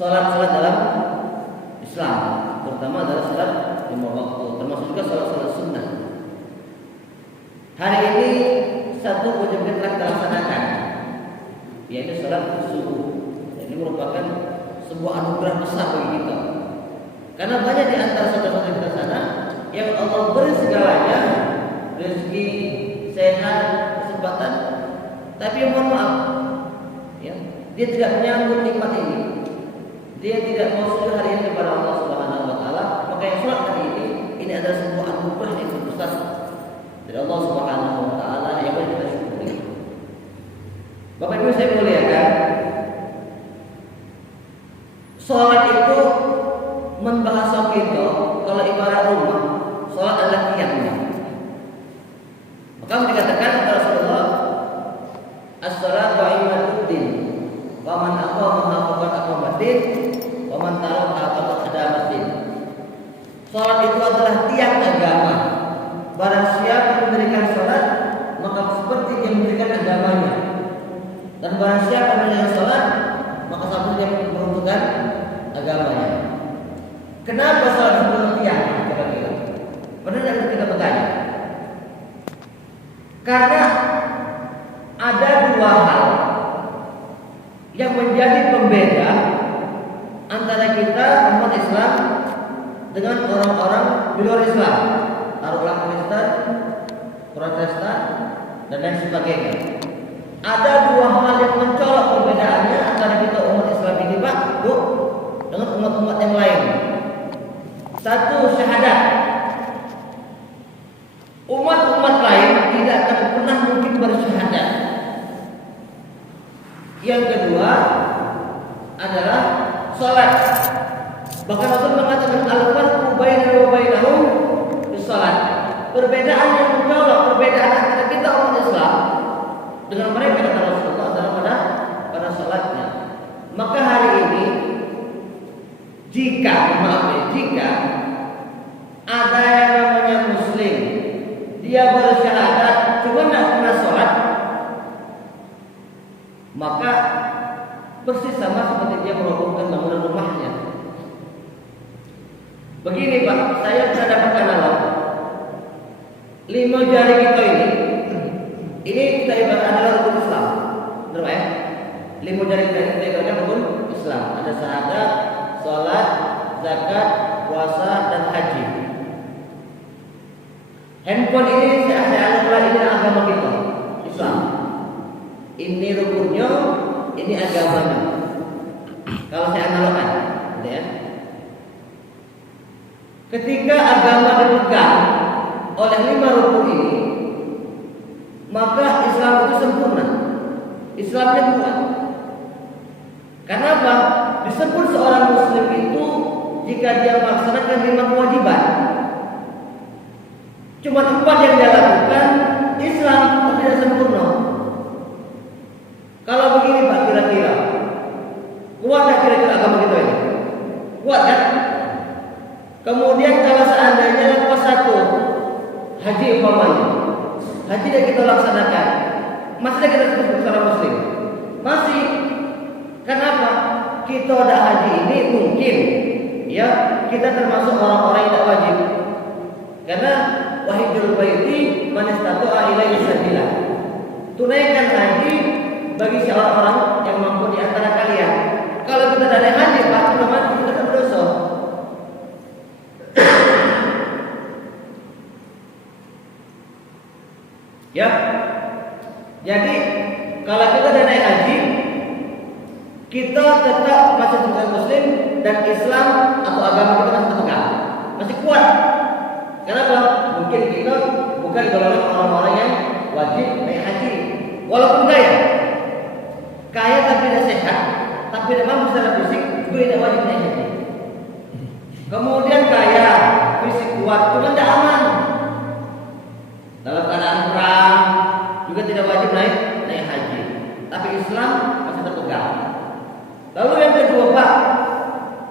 Salat dalam Islam, terutama adalah salat lima waktu. juga sholat sunnah. Hari ini satu kewajiban telah kita laksanakan, yaitu sholat subuh. Ini merupakan sebuah anugerah besar bagi kita. Karena banyak di antara saudara-saudara kita sana yang Allah beri segalanya, rezeki, sehat, kesempatan, tapi mohon maaf, ya, dia tidak menyambut nikmat ini. Dia tidak mau sujud hari ini kepada Allah Subhanahu wa taala, maka yang sholat hari ini adalah sebuah anugerah yang besar dari Allah Subhanahu wa taala yang harus kita syukuri. Bapak Ibu saya muliakan, sholat itu membahasa kita kalau ibarat rumah, sholat adalah tiangnya. Maka dikatakan oleh Rasulullah, as-salatu imaduddin, wa man aqamaha faqad aqamaddin, wa man tarakaha faqad hadamaddin. Sholat itu adalah tiang agama. Barang siapa yang mendirikan sholat, maka seperti dia mendirikan agamanya. Dan barang siapa yang meninggalkan sholat, maka seperti dia meruntuhkan agamanya. Kenapa sholat disebut tiang? Kira-kira pernah tidak kita bertanya? Karena ada dua hal yang menjadi pembeda antara kita umat Islam dengan orang-orang di luar Islam, taruhlah Kristen, Protestan, dan lain sebagainya. Ada dua hal yang mencolok perbedaannya antara kita umat Islam ini, Pak, Bu, dengan umat-umat yang lain. Satu, syahadat. Umat-umat lain tidak akan pernah mungkin bersyahadat. Yang kedua adalah sholat. Bahkan Rasul mengatakan al-farqu baina wa bainahum bis-shalat. Perbedaan yang mencolok, perbedaan antara kita umat Islam dengan mereka kata Rasulullah adalah pada sholatnya. Maka hari ini jika ada yang namanya Muslim, dia bersyahadat cuma tidak pernah sholat, maka persis sama seperti dia merobohkan bangunan rumahnya. Begini Pak, saya pernah dapat analog 5 jari kita ini kita ibarat adalah rukun Islam, betul ya? 5 jari kita ibaratkan rukun Islam. Ada syahadat, sholat, zakat, puasa, dan haji. Handphone ini saya anggaplah ini agama kita, Islam. Ini rukunnya, ini agamanya. Kalau saya analogkan, gitu ya. Ketika agama dipegang oleh 5 rukun ini, maka Islam itu sempurna. Islamnya kuat. Kenapa? Disebut seorang Muslim itu jika dia melaksanakan 5 kewajiban. Cuma 4 yang dia lakukan, Islam itu tidak sempurna. Kalau begini Pak, kira-kira kuat tak kira-kira agama kita ini? Kuat kan? Kemudian kalau seandainya lepas 1 haji umpamanya, haji yang kita laksanakan, masih kita sebut seorang Muslim? Masih. Kenapa? Kita ada haji ini mungkin ya kita termasuk orang-orang yang tidak wajib. Karena wahidul baiti man istata'a ilaihi sabila. Tunaikan haji bagi seorang yang mampu di antara kalian. Kalau kita tidak ada haji, Pak, kita akan berdosa. Ya. Jadi kalau kita tidak naik haji, kita tetap masih bukan Muslim dan Islam atau agama kita masih terpegang, masih kuat. Kenapa? Mungkin kita bukan golongan orang-orang yang wajib naik haji. Walaupun kaya tapi tidak sehat, tapi tidak mampu secara fisik, juga tidak wajib naik haji. Kemudian kaya, fisik kuat, cuma tidak aman. Dalam keadaan perang juga tidak wajib naik haji. Tapi Islam masih terpegang. Lalu yang kedua Pak,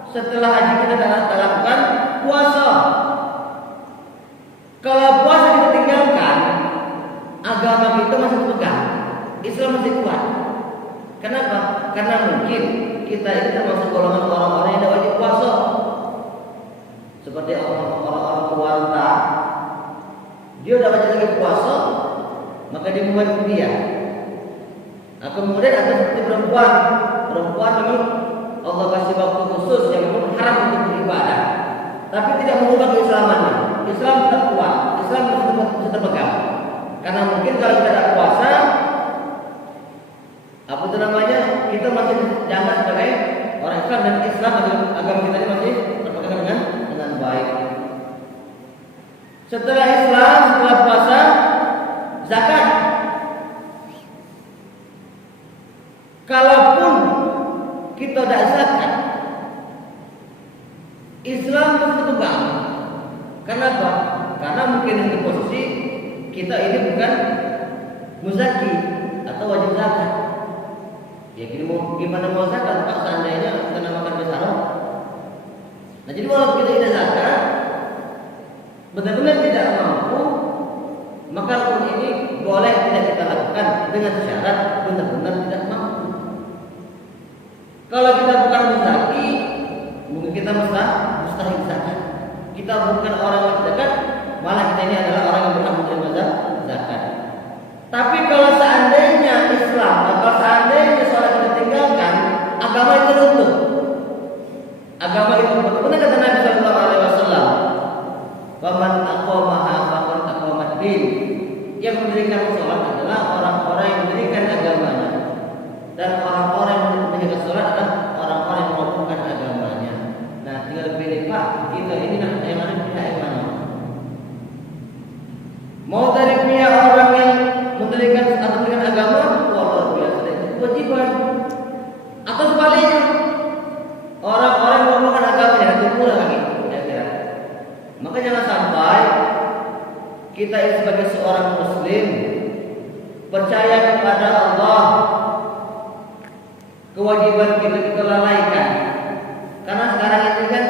setelah haji kita lakukan puasa. Kalau puasa kita tinggalkan, agama kita masih terpegang, Islam masih kuat. Kenapa? Karena mungkin kita ini termasuk golongan orang-orang yang tidak wajib puasa, seperti orang-orang puasa dia udah wajib lagi puasa, maka dia membuat dia. Nah, kemudian ada seperti perempuan memang Allah kasih waktu khusus yang memang haram untuk beribadah, tapi tidak mengubah keislamannya. Islam tetap kuat, Islam tetap terpegang. Karena mungkin kalau kita tidak puasa, apa itu namanya, kita masih dianggap sebagai orang Islam, dan Islam agama kita ini masih terpegang dengan baik. Setelah Islam, setelah puasa, zakat. Kalaupun kita tidak zakat, Islam tetap tegang. Kenapa? Karena mungkin di posisi kita ini bukan muzaki atau wajib zakat. Ya gimana mau zakat Pak, seandainya kita makan besar. Nah, jadi walaupun kita tidak zakat, benar-benar tidak mampu, maka pun ini boleh tidak kita lakukan dengan syarat benar-benar tidak mampu. Kalau kita bukan muzaki, mungkin kita mustahil zakat. Kita bukan orang yang zakat, malah kita ini adalah orang yang berhak menerima zakat. Tapi kalau seandainya Islam, atau seandainya sholat kita tinggalkan, agama itu runtuh. Agama itu benar kata Nabi Sallallahu Alaihi Wasallam, "Waman aqamaha faqad aqamat din." Yang mendirikan sholat adalah orang-orang yang mendirikan agamanya, dan orang-orang yang mendirikan sholat adalah orang-orang yang mengukuhkan agamanya. Nah, tinggal pilih Pak, kita ini yang ada di pihak yang mana? Mau dari pihak orang yang mendirikan atau mendirikan agama, luar biasa, itu kewajiban. Atau sebaliknya, orang-orang yang mengukuhkan agamanya, itu pula lagi. Maka jangan sampai kita ini sebagai seorang Muslim percaya kepada Allah, kewajiban kita lalaikan. Karena sekarang ini kan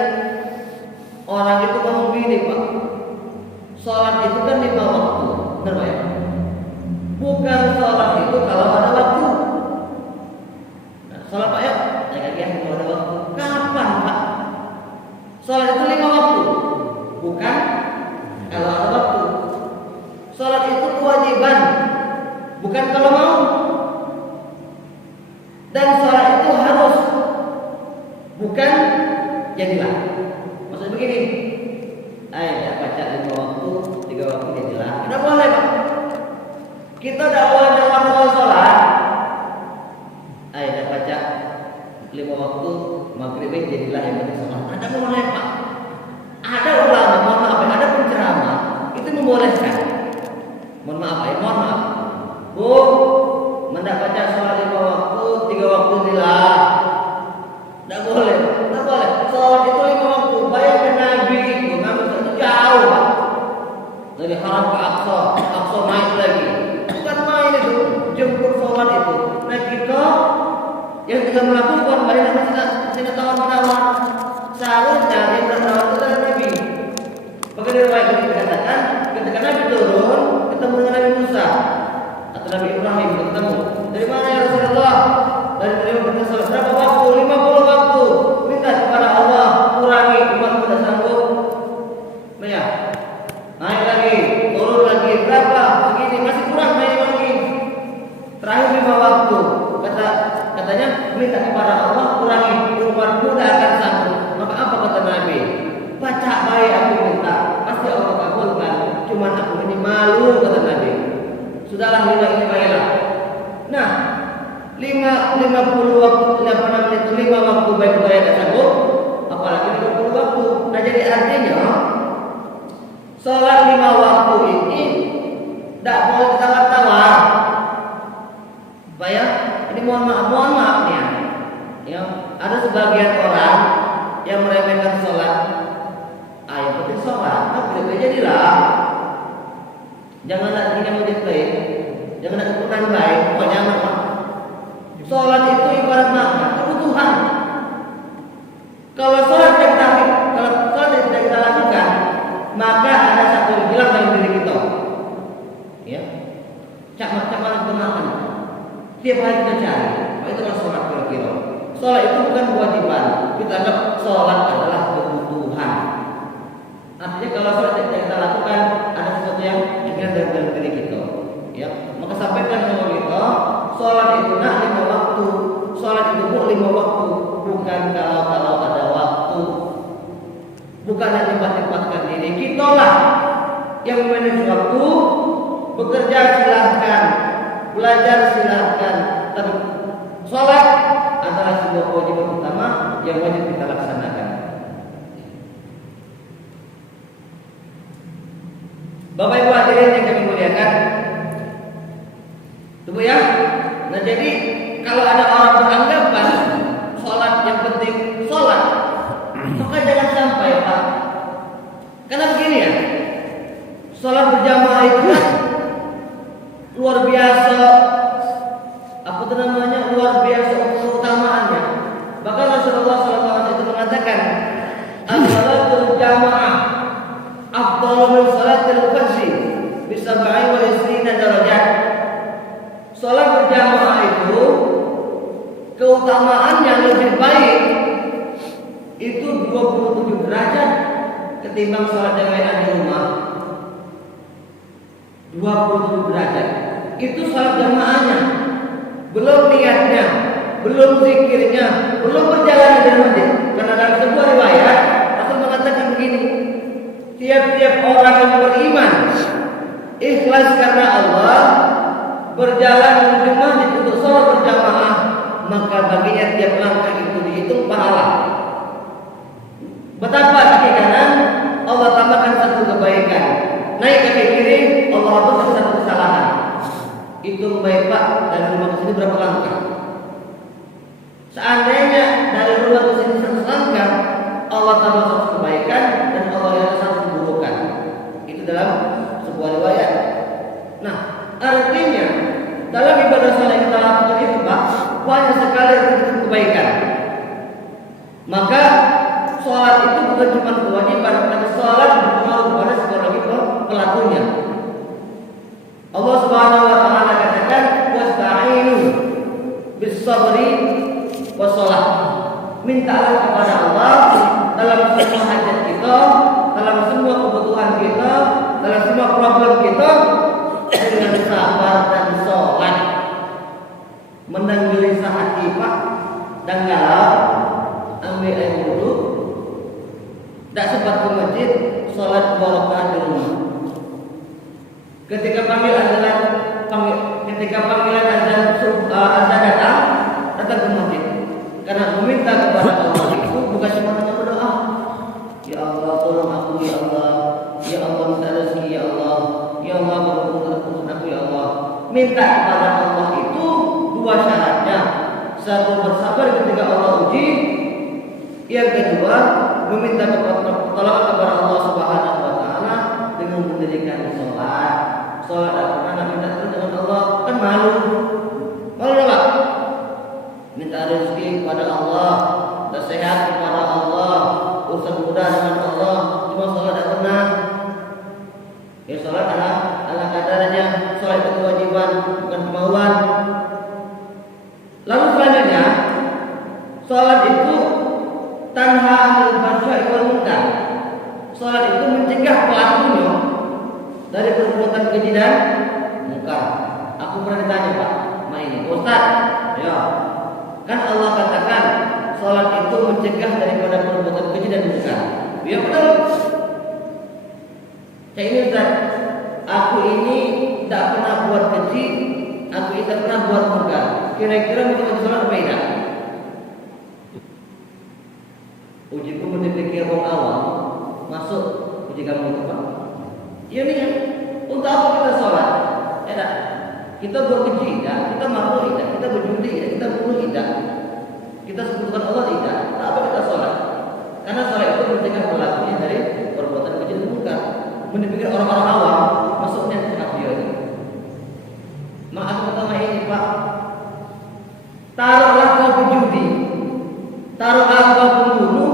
orang itu mau memilih Pak, sholat itu kan 5 waktu, benar Pak ya? Bukan sholat itu kalau ada waktu. Nah, sholat Pak ya, saya kira kalau ada waktu. Kapan Pak? Sholat itu 5 waktu, bukan kalau ada waktu. Sholat itu kewajiban, bukan kalau mau. Dan sholat itu harus, bukan jadilah. Maksudnya begini, ya baca 5 waktu, 3 waktu jadilah. Tidak boleh Pak. Kita tidak boleh awal sholat. Ya baca 5 waktu, maghrib jadilah yang penting sholat. Ada boleh Pak. Ada ulama, mohon maaf, ada penceramah itu membolehkan. Mohon maaf. Bu, mendak baca sholat 5 waktu, 3 waktu jadilah. Tidak boleh. Sholat itu 5 waktu. Bayangkan Nabi itu jauh Pak. Dari Haram ke Aqsa naik lagi. Bukan main itu, jemput sholat itu. Nah kita yang tinggal melakukan banyak masih tawar-tawar. Seharusnya yang bertawar itu adalah Nabi. Maka di riwayat ini dikatakan ketika Nabi turun ketemu dengan Nabi Musa atau Nabi Ibrahim ketemu. Dari mana ya Rasulullah? Dari kita sholat berapa waktu? 50 waktu. Minta kepada Allah kurangi, umat tidak sanggup. Ya, naik lagi, turun lagi, berapa? Begini, masih kurang naik lagi. Terakhir 5 waktu. Katanya minta kepada Allah kurangi, umatmu tidak akan sanggup. Maka apa kata Nabi? Baca baik aku minta, pasti Allah kabulkan. Cuman aku ini malu kata Nabi. Sudahlah 5 ini baiklah. Nah, 50 waktu, 5 waktu baik saya tidak sanggup, apalagi 50 waktu. Nah jadi artinya sholat 5 waktu ini tidak boleh tawar-tawar. Apa ya? Ini mohon maaf nih ya. Ada sebagian orang yang meremehkan sholat. Yang penting sholat, tapi jadilah. Jangan nak ini mau diklaim, jangan nak keputusan baik, pokoknya jangan. Sholat itu ibarat makan, kebutuhan. Kalau sholat tidak kita lakukan, maka ada satu yang hilang dalam diri kita. Ya, cak mana kita makan. Tiap hari kita cari, itu adalah sholat kira-kira. Sholat itu bukan kewajiban. Kita anggap sholat adalah kebutuhan. Artinya kalau sholat tidak kita lakukan, ada sesuatu yang lima waktu, bukan kalau ada waktu, bukan hanya tempat-tempatkan diri. Kitalah yang memanage waktu, bekerja silahkan, belajar silahkan, tapi sholat adalah sebuah kewajiban utama yang wajib kita laksanakan. Bapak Ibu hadirin yang kami muliakan, tunggu ya. Nah jadi kalau ada orang beranggapan sholat yang penting sholat, maka jangan sampai Pak. Karena begini ya, sholat berjamaah itu luar biasa, apa itu namanya, luar biasa keutamaannya. Bahkan Rasulullah SAW itu mengatakan, as-salatul jamaah afdalu min salatil fajri bi 27 darajat. Salat berjamaah itu keutamaan yang lebih baik itu 27 derajat ketimbang salat jamaah di rumah. 27 derajat. Itu salat jamaahnya. Belum niatnya, belum zikirnya, belum perjalanan dari masjid. Karena dalam sebuah riwayat Rasul mengatakan begini, tiap-tiap orang yang beriman ikhlas karena Allah berjalan menuju masjid untuk sholat berjamaah, maka baginya tiap langkah itu dihitung pahala. Betapa kaki kanan Allah tambahkan satu kebaikan, naik kaki kiri Allah hapuskan satu kesalahan. Hitung baik Pak, dari rumah ke sini berapa langkah? Seandainya dari rumah ke sini 100 langkah, Allah tambah satu kebaikan dan Allah hilangkan satu keburukan. Itu dalam sebuah riwayat. Nah, artinya dalam ibadah salat yang kita lakukan itu Pak, banyak sekali kebaikan. Maka sholat itu bukan cuma kewajiban, tapi sholat berpengaruh kepada sekali lagi pelakunya. Allah Subhanahu wa taala katakan, wasta'inu bis-sabri was-shalah. Mintalah kepada Allah dalam semua hajat kita, dalam semua kebutuhan kita, dalam semua problem kita dengan sabar dan sholat. Menang gelisah hati Pak dan galau, ambil air wudhu, tak sempat ke masjid, sholat 2 rakaat di rumah. Ketika panggilan azan datang ke masjid. Karena meminta kepada Allah itu bukan cuma dengan berdoa, ya Allah tolong aku ya Allah, ya Allah minta rezeki ya Allah, ya Allah bantu aku ya Allah. Minta kepada Allah itu 2 syaratnya. Satu, bersabar ketika Allah uji. Yang kedua, meminta pertolongan kepada Allah Subhanahu wa taala dengan mendirikan sholat. Sholat anak minta terus dengan Allah, kan malu enggak? Minta rezeki kepada Allah, nasihat kepada Allah, urusan mudah dengan Allah, cuma sholat tak pernah. Ya sholat ala kadarnya, sholat itu kewajiban bukan kemauan. Lalu selanjutnya, sholat itu tanha anil fahsya'i wal munkar. Sholat itu mencegah pelakunya dari perbuatan keji dan munkar. Aku pernah ditanya Pak, ini Ustaz, ya kan Allah katakan sholat itu mencegah daripada perbuatan keji dan munkar. Ya betul. Kayak ini Ustaz, aku ini tidak pernah buat keji, aku tidak pernah buat munkar. Kira-kira untuk sholat apa tidak? Uji pun dipikir orang awam masuk uji kamu itu Pak. Iya nih kan, untuk apa kita sholat? Enak. Kita buat keji tidak, kita mampu tidak, kita berjudi tidak, kita bunuh tidak, kita sebutkan Allah tidak. Apa kita sholat? Karena sholat itu mencegah pelakunya dari perbuatan keji dan munkar. Dipikir orang-orang awam masuknya ke dia ini. Maaf pertama ini Pak, taruhlah kau berjudi, taruhlah kau membunuh,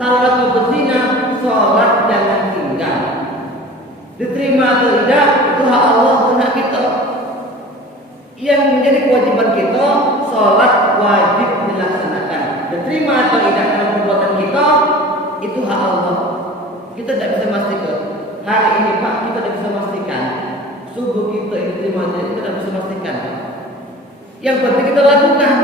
taruhlah kau berzina, sholat jangan tinggal. Diterima atau tidak itu hak Allah, bukan hak kita. Yang menjadi kewajiban kita, sholat wajib dilaksanakan. Diterima atau tidak dalam perbuatan kita itu hak Allah. Kita tidak bisa memastikan. Hari ini Pak, kita tidak bisa memastikan subuh kita ini diterima atau tidak, kita tidak bisa memastikan. Yang penting kita lakukan.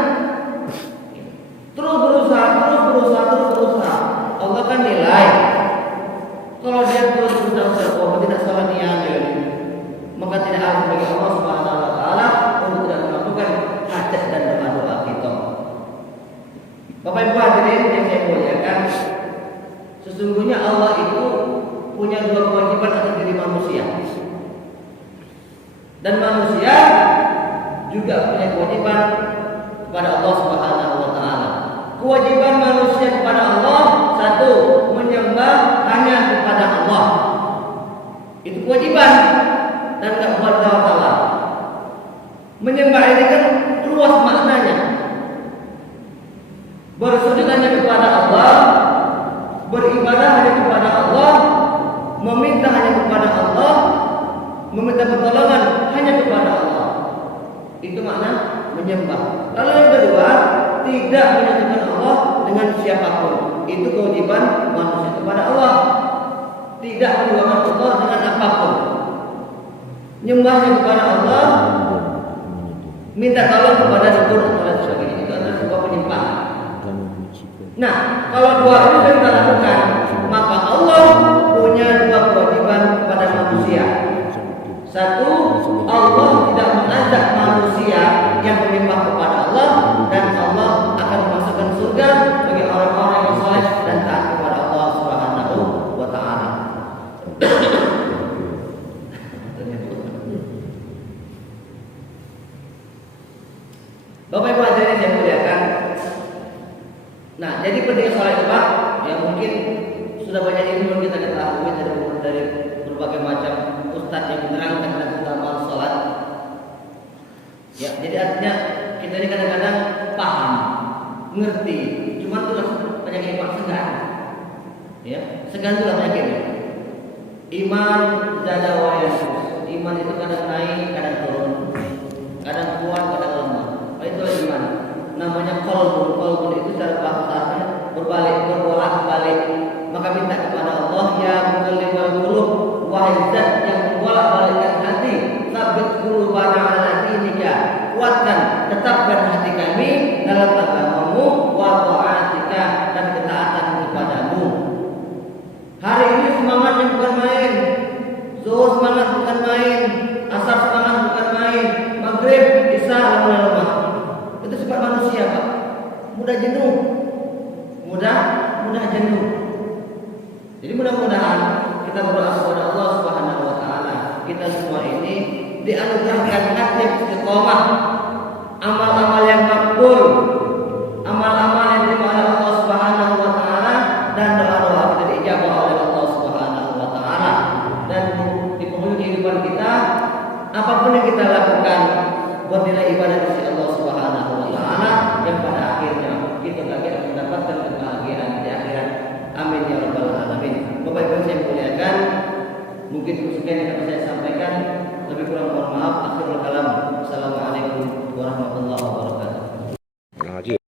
bukan nilai. Kalau dia terus berdoa tidak salah niatnya, maka tidak akan bagi Allah Subhanahu wa taala untuk tidak melakukan hajat dan doa-doa kita. Bapak Ibu hadirin yang saya muliakan, sesungguhnya Allah itu punya dua kewajiban atas diri manusia. Dan manusia juga punya kewajiban kepada Allah Subhanahu wa taala. Kewajiban manusia kepada Allah, satu, menyembah hanya kepada Allah. Itu kewajiban dan enggak buat taala. Menyembah ini kan luas maknanya. Bersujud hanya kepada Allah, beribadah hanya kepada Allah, meminta hanya kepada Allah, meminta pertolongan hanya kepada Allah. Itu makna menyembah. Lalu yang kedua, tidak menyatukan Allah dengan siapapun. Itu kewajiban manusia kepada Allah. Tidak menyembah Allah dengan apapun. Nyembahnya kepada Allah, minta tolong kepada Tuhan dan sebagainya. Itu adalah sebuah penyembahan. Nah, kalau dua itu kita lakukan, maka Allah punya dua kewajiban kepada manusia. Satu, Allah tidak mengajak manusia yang menyembah kepada Allah, dan Allah akan memasukkan surga bagi orang-orang yang saleh dan taat kepada Allah Subhanahu wa taala. Bapak Ibu hadirin yang muliakan. Nah, jadi penting salat itu Pak, yang mungkin sudah banyak ilmu kita ketahui dari berbagai macam ustadz yang menerangkan tentang keutamaan salat. Ya, jadi artinya kita ini kadang-kadang paham, ngerti, cuma terus penyakit iman segan. Ya, segan itu penyakitnya. Iman zada wa yanqus. Iman itu kadang naik, kadang turun. Kadang kuat, kadang lemah. Itu iman. Namanya qalbun itu secara bahasa berbolak-balik. Maka minta kepada Allah, ya muqallibal qulub, wahai zat yang membolak-balikkan hati, tsabbit qulubana ala dinika, kuatkan, tetapkan hati kami dalam agamamu, wa ta'atika, dan ketaatan kepadamu. Hari ini semangatnya bukan main, zuhur semangat bukan main, asar semangat bukan main, maghrib, isya lemah. Itu sifat manusia Pak, mudah jenuh, mudah jenuh. Jadi mudah-mudahan kita berdoa kepada Allah Subhanahu wa taala, kita semua ini dianugerahkan hati istiqomah, amal-amal yang makbul, amal-amal yang diterima oleh Allah Subhanahu wa taala, dan doa-doa kita diijabah oleh Allah Subhanahu wa taala, dan di penghujung kehidupan kita apapun yang kita lakukan buat nilai ibadah di sisi Allah Subhanahu wa taala, yang pada akhirnya kita akan mendapatkan kebahagiaan di akhirat. Amin ya rabbal alamin. Bapak Ibu saya muliakan, mungkin sekian yang dapat saya sampaikan, lebih kurang mohon maaf. Akhirul kalam. Assalamualaikum warahmatullahi wabarakatuh.